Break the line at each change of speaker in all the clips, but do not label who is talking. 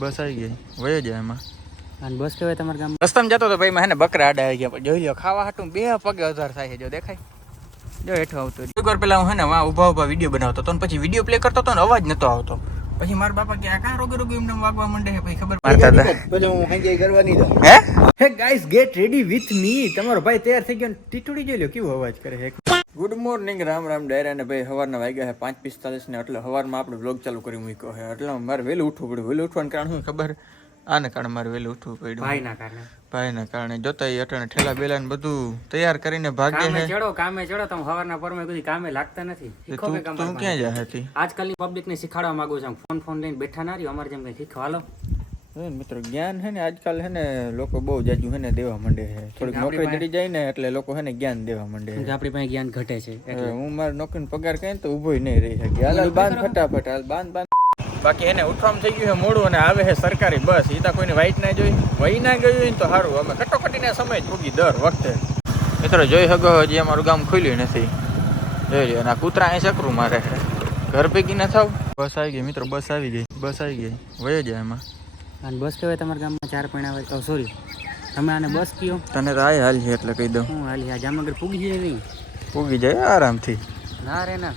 બસ આવી ગઈ. વયો જાય એમાં.
અને બસ કહેવાય તમારા ગામ
રસ્તામાં જતો તો ભાઈ માં હે ને બકરા આડા આવી ગયા. જોઈ લો ખાવા હાટું બે પગે અધાર થાય છે. જો દેખાય? જો હેઠો આવતો. એક વાર પેલા હું હે ને વાં ઊભા ઊભા વીડિયો બનાવતો હતો ને પછી વીડિયો પ્લે કરતો હતો ને અવાજ નતો આવતો. પછી મારા બાપા કે આ કા રોગે રોગે એમને વાગવા માંડે છે? પછી ખબર મારતા હતા.
પછી હું હાંજે કરવા નહીં દઉં
હે?
Hey guys get ready with me તમારો ભાઈ તૈયાર થઈ ગયો ટીટુડી જોઈ લો કેવો અવાજ કરે છે.
ગુડ મોર્નિંગ રામ રામ ડાયરા અને ભાઈ સવારના વાગ્યા છે પાંચ પિસ્તાલીસ ને એટલે સવારમાં આપણે બ્લોગ ચાલુ કરી મૂક્યો છે. એટલે મારે વહેલું ઉઠવું પડ્યું. વહેલું ઉઠવાનું કારણ શું ખબર? આને કારણે મારે વહેલું ઉઠવું પડ્યું.
ભાઈના કારણે.
ભાઈના કારણે. જોતા અટાણે ઠેલા બેલા ને બધું તૈયાર કરીને ભાગે છે.
ચડો કામે ચડો તમે સવારના પરમાં કદી કામે લાગતા નથી.
તું ક્યાં જા હતી?
આજકાલની પબ્લિક ને શીખવાડવા માંગુ છું. ફોન ફોન લઈને બેઠા ના રહ્યો અમારે જેમ કઈ શીખવા હાલો
હવે મિત્રો જ્ઞાન હે ને આજકાલ હે ને લોકો બહુ જાજુ હે ને દેવા માંડે છે. થોડીક નોકરી જડી જાય ને એટલે લોકો હે ને જ્ઞાન દેવા માંડે છે.
આપણી પાસે જ્ઞાન ઘટે છે
એટલે હું મારા નોકરીનો પગાર કઈ તો ઊભો નહીં રહી શકે હાલ બાંધ ફટાફટ હાલ બાંધ બાંધ બાકી એને ઉઠવામાં થઈ ગયું છે મોડું અને આવે છે સરકારી બસ. એ તો કોઈને વાઈટ ના જોઈ. વહી ના ગયું હોય તો સારું. અમે કટોકટીના સમય પૂગી દર વખતે. મિત્રો જોઈ શકો હજી અમારું ગામ ખુલ્યું નથી. જોઈ લ્યો અને આ કૂતરા અહીં ચકરું મારે છે. ઘર ભેગી ના થાવ. બસ આવી ગઈ મિત્રો બસ આવી ગઈ બસ આવી ગઈ. વયો જાય એમાં.
અને બસ કહેવાય તમારા ગામમાં ચાર પૈણા આવે ઓ સોરી તમે આને બસ કયો?
તને તો આ હાલ છે એટલે કહી દઉં.
હું હાલી આ જામનગર પૂગી જાય નહીં.
પૂગી જાય આરામથી.
ના રે ના.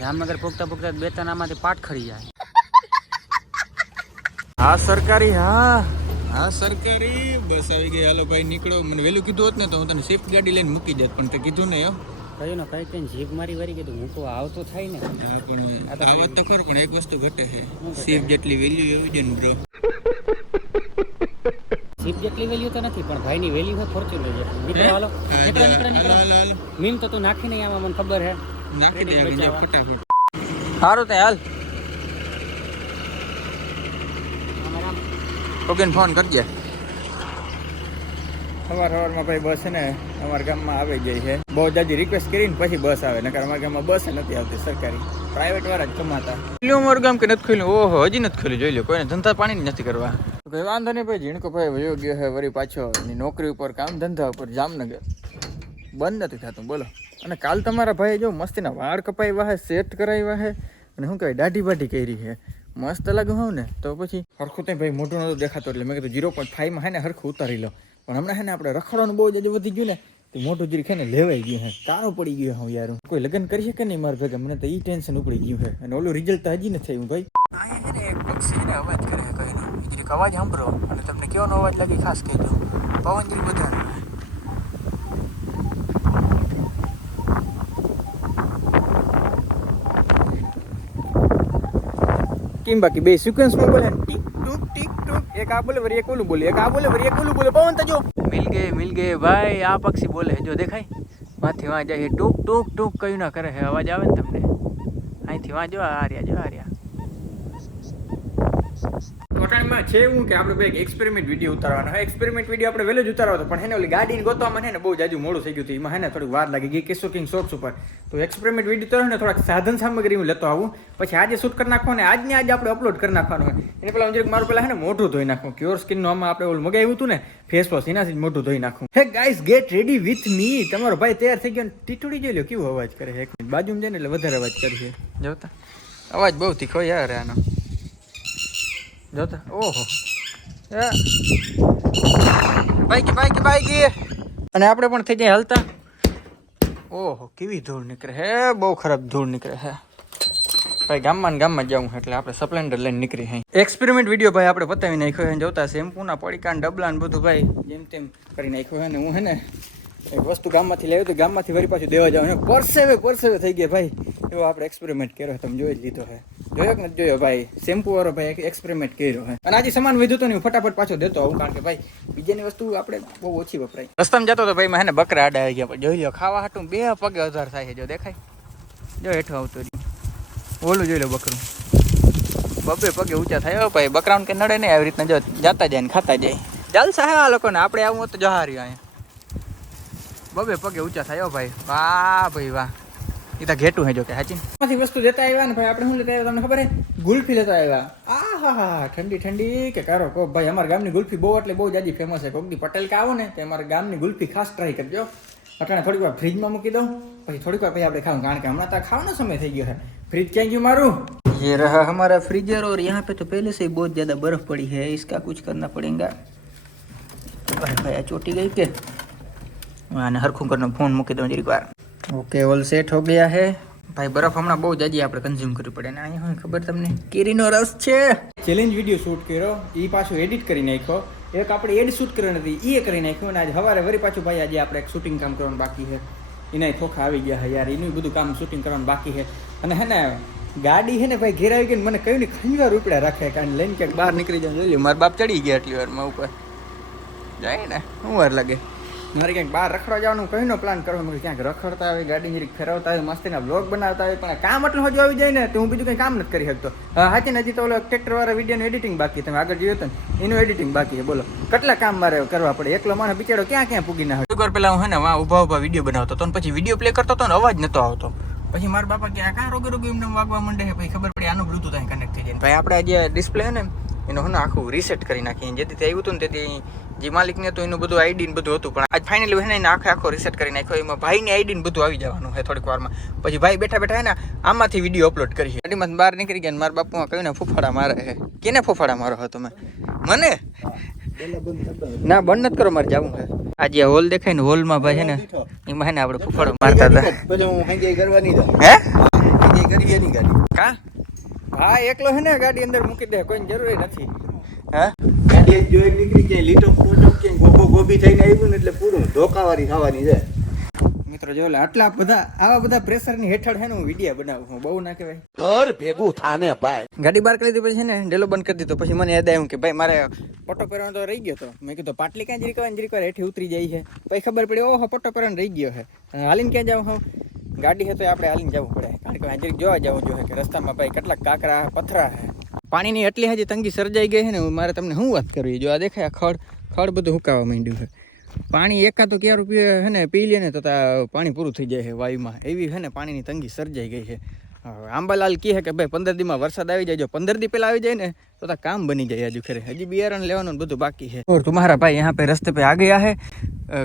જામનગર પૂગતા પૂગતા બે ત્રણ આમાંથી પાટ ખરી જાય.
હા સરકારી હા. હા સરકારી. બસ આવી ગઈ. હાલો ભાઈ નીકળો. મને વહેલું કીધું હોત ને તો હું તને સ્વિફ્ટ ગાડી લઈને મૂકી જાત પણ તે કીધું ને
કયું ને કઈ કઈ જીભ મારી વારી કીધું મૂકો આવતો થાય ને.
હા પણ આવત તો ખરું પણ એક વસ્તુ ઘટે છે. સ્વિફ્ટ જેટલી વેલ્યુ એવી છે ને બ્રો
જેટલી વેલ્યુ તો નથી પણ ભાઈની વેલ્યુ છે ફોર્ચ્યુનર જેટલી. નીકળો હાલો. નીકળો નીકળો નીકળો મીમ તો તું નાખી નહીં આમાં મને ખબર હે.
નાખી દે હવે ફટાફટ. સારું તે હાલ. ઓકે ફોન કરજે. સવાર સવારમાં ભાઈ બસ છે ને અમારા ગામમાં આવી જાય છે. બહુ જાજી રિક્વેસ્ટ કરીને પછી બસ આવે નકર અમારા ગામમાં બસ નથી આવતી સરકારી. પ્રાઇવેટ વાળા જ કમાતા. ખુલ્યું અમારું ગામ કે નથી ખુલ્યું? ઓહો હજી નથી ખુલ્યું જોઈ લો કોઈને ધંધા પાણી નથી કરવા. તો વાંધો નહીં ભાઈ, ઝીણકો ભાઈ વયો ગયો હોય વળી પાછો એની નોકરી ઉપર, કામ ધંધા ઉપર, જામનગર. બંધ નથી થતું, બોલો. અને કાલ તમારા ભાઈ જો મસ્તીના વાળ કપાવ્યા હે સેટ કરાવ્યા હે અને શું કહેવાય દાઢી બાઢી કરી છે. મસ્ત લાગુ હોઉં ને, તો પછી હરખું તો ભાઈ મોટું નતું દેખાતો, એટલે મેં કીધું જીરો પોઈન્ટ ફાઈવમાં હે ને હરખું ઉતારી લો. પણ હમણાં હે ને આપણે રખડવાનું બહુ જ વધી ગયું ને, તો મોટું જીરી છે ને લેવાઈ ગયું હે તારો પડી ગયો હું યાર. કોઈ લગ્ન કરી શકે નહીં મારા ભેગા? મને તો એ ટેન્શન ઉપડી ગયું છે. અને ઓલું રિઝલ્ટ તો હજી નથી થયું ભાઈ. અવાજ કરે જીરીક અવાજ સાંભળો અને તમને કેવાનો અવાજ લાગે ખાસ કહેજો. પવનગીરી બધા કેમ બાકી? બે સિક્વન્સમાં બોલે. ટીક ટુક ટીક ટુક. એક આ બોલે વરી એક ઓલું બોલે. એક આ બોલે વરી એક ઓલું બોલે. પવન તજો મિલ ગયે મિલ ગયે ભાઈ આ પક્ષી બોલે. જો દેખાય? માથી વાં જાય ટૂંક ટૂક ટૂંક કયું ના કરે. છે અવાજ આવે ને તમને? અહીંથી વાં જો આ રહ્યા જો આ રહ્યા કોટાણીમાં છે એવું કે આપણે ભાઈ એક્સપેરિમેન્ટ વીડિયો ઉતારવાનો. હોય એક્સપેરિમેન્ટ વીડિયો આપણે વહેલો જ ઉતારવાનો હતો પણ એને ઓલી ગાડીને ગોતવામાં હે ને બહુ જાજુ મોડું થઈ ગયું હતું. એમાં હે ને થોડી વાર લાગી ગઈ કેસો કિંગ શોર્ટ્સ ઉપર. તો એક્સપેરિમેન્ટ વીડિયો ઉતારો ને થોડાક સાધન સામગ્રી હું લેતો આવું. પછી આજે શૂટ કરી નાખવાનું અને આજને આજે આપણે અપલોડ કરી નાખવાનું હોય. એને પેલા હું મારું પેલા હે ને મોઢું ધોઈ નાખું. ક્યોર સ્કિનનું આમાં આપણે ઓલું મગાવ્યું હતું ને ફેસ વોશ એનાથી મોઢું ધોઈ નાખું. Hey guys get ready with me તમારો ભાઈ તૈયાર થઈ ગયો ટીટોડી જોઈ લો, કેવો અવાજ કરે છે. મિનિટ બાજુમાં જાય ને એટલે વધારે અવાજ કરશે. જોતા. અવાજ બહુ તીખો યાર આનો. જોતા. ઓહો. બાઈકી બાઈકી બાઈકી. અને આપણે પણ થઈ જાય હલતા. ઓહો, કેવી ધૂળ નીકળે હે? બહુ ખરાબ ધૂળ નીકળે હે. ભાઈ, ગામમાં ને ગામમાં જવું એટલે આપણે સપ્લેન્ડર લઈને નીકળી હઈ એક્સપેરિમેન્ટ વીડિયો ભાઈ આપણે પતાવી નાખ્યો છે જોતા શેમ્પૂના પડીકા ડબલા ને બધું ભાઈ, જેમ તેમ કરી નાખ્યો છે ને હું હે ને એક વસ્તુ ગામમાંથી લેવી તો ગામમાંથી વળી પાછું દેવા જાવ પરસેવે પરસેવે થઈ ગયા ભાઈ. એવો આપણે એક્સપેરિમેન્ટ કર્યો તમે જોઈ જ લીધો છે જોયો કે નથી જોયો? ભાઈ, શેમ્પુ વાળો ભાઈ એક્સપેરિમેન્ટ કર્યો હે. અને આજે સામાન વધ્યું તો હું ફટાફટ પાછો દેતો આવું, કારણ કે ભાઈ, બીજાની વસ્તુ આપણે બહુ ઓછી વપરાય. રસ્તામાં જતો તો ભાઈ માં બકરા આડા આવી ગયા જોઈ લો ખાવા હાટું બે પગે અધાર થાય જો દેખાય. જો હેઠો આવતો રહ્યું. ઓલું જોઈ લો બકરું. બબે પગે ઊંચા થાય. ભાઈ બકરાઉન કે નડે નહીં આવી રીતના, જો જાતા જાય ને ખાતા જાય. જલસા હે આ લોકોને, આપણે આવું હોત તો જહાર્યું અહીંયા. બબે પગે ઊંચા થાય. ભાઈ, વાહ ભાઈ, વાહ. એ તો ઘેટું હે જો કે હાચી માંથી વસ્તુ લેતા આવ્યા ને ભાઈ આપણે શું લેતા આવ્યા તમને ખબર હે ગુલ્ફી લેતા આવ્યા આ હા હા ઠંડી ઠંડી કે કારો કો ભાઈ અમારા ગામની ગુલ્ફી બહુ એટલે બહુ જાજી ફેમસ છે કોકદી પટેલ કે આવો ને તે અમારા ગામની ગુલ્ફી ખાસ ટ્રાય કરજો અટાણે થોડીક વાર ફ્રીજમાં મૂકી દઉં પછી થોડીક વાર પછી આપણે ખાવું કારણ કે હમણાં તો ખાવાનો સમય થઈ ગયો છે ફ્રીજ ક્યાં ગયું મારું
ये रहा हमारा फ्रीजर और यहाँ पे तो पहले से ही बहुत ज़्यादा बर्फ पड़ी है इसका कुछ करना पड़ेगा भाई भाई आ ચોટી ગઈ કે આને હરખું કરનો ફોન મૂકી દઉં જરીક વાર ઓકે ઓલ સેટ હો ગયા હે. ભાઈ, બરફ હમણાં બહુ જાજી આપણે કન્ઝ્યુમ કરવી પડે ને અહીંયા હોય ખબર તમને? કેરીનો રસ છે.
ચેલેન્જ વીડિયો શૂટ કર્યો. એ પાછું એડિટ કરી નાખ્યો. એક આપણે એડ શૂટ કર્યો નથી એ કરી નાખ્યું અને આજે સવારે વરી પાછું ભાઈ આજે આપણે એક શૂટિંગ કામ કરવાનું બાકી છે. એના ખોખા આવી ગયા છે યાર, એનું બધું કામ શૂટિંગ કરવાનું બાકી છે. અને હે ને, ગાડી છે ને ભાઈ, ઘેર આવી ગઈ મને કહ્યું ને ખંજવા ઉપડ્યા રાખે, કારણ લઈને ક્યાંક
બહાર નીકળી જાય જોઈ લ્યો મારા બાપ ચડી ગયા એટલી વારમાં ઉપર. જાય ને, શું વાર લાગે?
મારે ક્યાંક બહાર રખડવા જવાનું કહીનો પ્લાન કરો મેં ક્યાંક રખડતા હોય, ગાડી જરીક ફેરવતા હોય, મસ્તીના બ્લોગ બનાવતા હોય, પણ કામ એટલું હજુ આવી જાય ને, તો હું બીજું કંઈ કામ નથી કરી શકતો. હાથી ને હજી તો ઓલો ટ્રેક્ટર વાળા વિડીયોનું એડિટિંગ બાકી તમે આગળ જોયું ને, એનું એડિટિંગ બાકી છે. બોલો, કેટલા કામ મારે કરવા પડે? એકલો માણસ બિચારો ક્યાં ક્યાં પૂગી ના
હોય? પહેલા હું હે ને વાં ઊભા ઊભા વીડિયો બનાવતો હતો પછી વીડિયો પ્લે કરતો હતો ને, અવાજ નતો આવતો. પછી મારા બાપા કે, આ કાં રોગે રોગે એમને વાગવા માંડે છે? પછી ખબર પડી, આનું બ્લૂટૂથ અહીં કનેક્ટ થઈ જાય. ભાઈ, આપણે જે ડિસ્પ્લે ને એનું હું આખું રીસેટ કરી નાખીએ. જેથી આવ્યું હતું ને તેથી જે માલિકને હતું એનું બધું આઈડી ને બધું હતું. પણ આજ ફાઇનલી એને આખે આખો રીસેટ કરી નાખ્યો. એમાં ભાઈની આઈડી ને બધું આવી જવાનું છે થોડીક વારમાં. પછી ભાઈ બેઠા બેઠા ને આમાંથી વીડિયો અપલોડ કરી ગાડીમાં બહાર નીકળી ગયા મારા બાપુમાં કહ્યું ને ફૂફાડા મારે છે કેને ફૂફાડા મારો હતો તમે? મને? ના બંધ નથી કરો મારે જવું છે આ હોલ દેખાય ને હોલમાં ભાઈ છે ને એમાં છે ને આપણે ફૂફાડો મારતા હતા.
હું હાંજે કરવા નહીં દઉં
હે
હાંજે નહીં ગાડી.
કા?
હા એકલો છે ને ગાડી અંદર મૂકી દે કોઈની જરૂર નથી.
હે?
ગાડી જોઈ નીકળી કે લીટો પોટો કે ગોબો ગોબી થઈને આવ્યું ને એટલે પૂરું ધોકાવાળી ખાવાની છે.
મિત્રો જો આટલા બધા આવા બધા પ્રેશરની હેઠળ છે ને હું વિડિયા બનાવું છું બહુ ના કહેવાય.
ઘર ભેગું થાને ભાઈ.
ગાડી બહાર કરી દીધી પછી છે ને ડેલો બંધ કરી દીધો પછી મને યાદ આવ્યું કે ભાઈ મારે
પટ્ટો પહેરવાનો તો રહી ગયો તો. મેં કીધું પાટલી ક્યાં જરીક જરીક વાર હેઠી ઉતરી જાય છે. પછી ખબર પડી ઓહો પટ્ટો પહેરવાનો રહી ગયો છે. હાલીને ક્યાં જાઉં હું? ગાડી હતો આપણે હાલીને જવું પડે. કારણ કે હાજરી જોવા જવું જોઈએ કે રસ્તામાં ભાઈ કેટલાક કાંકરા પથરા છે પાણીની એટલી હજી તંગી સર્જાઈ ગઈ છે ને મારે તમને શું વાત કરવી? જો આ દેખાય ખડ ખડ બધું હુકાવા માંડ્યું છે પાણી એકા તો ક્યાં રૂપિયા છે ને, પી લે ને તો પાણી પૂરું થઈ જાય છે વાયુમાં. એવી છે ને પાણીની તંગી સર્જાઈ ગઈ છે આંબાલાલ કહે કે ભાઈ પંદર દીમાં વરસાદ આવી જાય, જો પંદર દી પેલા આવી જાય ને, તો કામ બની જાય હજુ ખરે હજી બિયારણ લેવાનું બધું બાકી છે. ઓર તમારા ભાઈ યહાં પે રસ્તે પે આ ગયા હે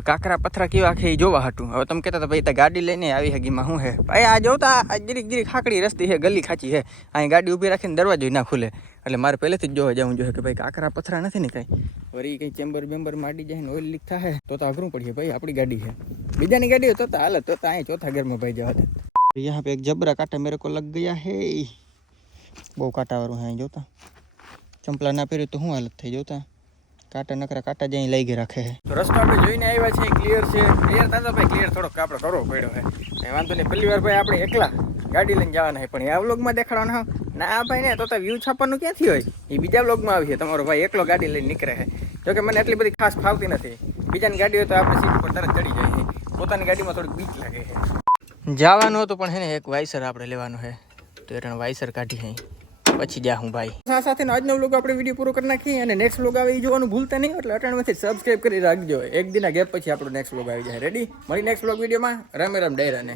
કાકરા પથરા કેવા આખે જોવા હતું હવે તમે કહેતા ભાઈ ત્યાં ગાડી લઈને આવી હગીમાં શું હે ભાઈ, આ જોતા આ જીરીક જીરીક ખાકડી રસ્તી છે, ગલી ખાચી છે. અહીં ગાડી ઊભી રાખીને દરવાજો ના ખુલે. એટલે મારે પહેલેથી જ જોવા જવું જોઈએ કે ભાઈ કાકરા પથરા નથી ને કઈ. વળી કંઈ ચેમ્બર બેમ્બર માડી જાય ને ઓઇલ લીક થાય તો અઘરું પડીએ ભાઈ, આપણી ગાડી છે. બીજાની ગાડી હોય તો હાલ, તો અહીંયા ચોથા ઘરમાં ભાઈ જવા દે. यहाँ पे एक जबरा कांटा मेरे को लग गया है બહુ કાંટાવાળું હે અહીં જોતા ચંપલા ના પહેર્યું તો શું હાલત થઈ જોતા કાંટા નકરા કાંટા જ અહીં લઈ ગયા રાખે છે રસ્તો આપણે જોઈને આવ્યા છે ક્લિયર છે ક્લિયર થતા ભાઈ ક્લિયર થોડોક આપણે કરવો પડ્યો છે કંઈ વાંધો નહીં પહેલી વાર ભાઈ આપણે એકલા ગાડી લઈને જવાના છે પણ આ વ્લોગમાં દેખાડવાના હો ના ભાઈ ને તો તો વ્યૂ છાપવાનું ક્યાંથી હોય એ બીજા વ્લોગમાં આવી છે તમારો ભાઈ એકલો ગાડી લઈને નીકળે છે જોકે મને એટલી બધી ખાસ ફાવતી નથી બીજાની ગાડી હોય તો આપણે સીટ ઉપર તરત ચડી જાય છે પોતાની ગાડીમાં થોડીક બીક લાગે છે જવાનું હતું પણ હે ને એક વાઇસર આપણે લેવાનું છે તો એ વાઇસર કાઢી હઈ પછી જા હું ભાઈ. આ સાથે આજનો વ્લોગ આપણે વીડિયો પૂરો કરી નાખીએ અને નેક્સ્ટ વ્લોગ આવે એ જોવાનું ભૂલતા નહીં, એટલે અટાણમાંથી સબસ્ક્રાઈબ કરી રાખજો. એક દિના ગેપ પછી આપણો નેક્સ્ટ વ્લોગ આવી જાય. રેડી મળી નેક્સ્ટ વ્લોગ વિડીયોમાં રામે રામ, ડાયરાને.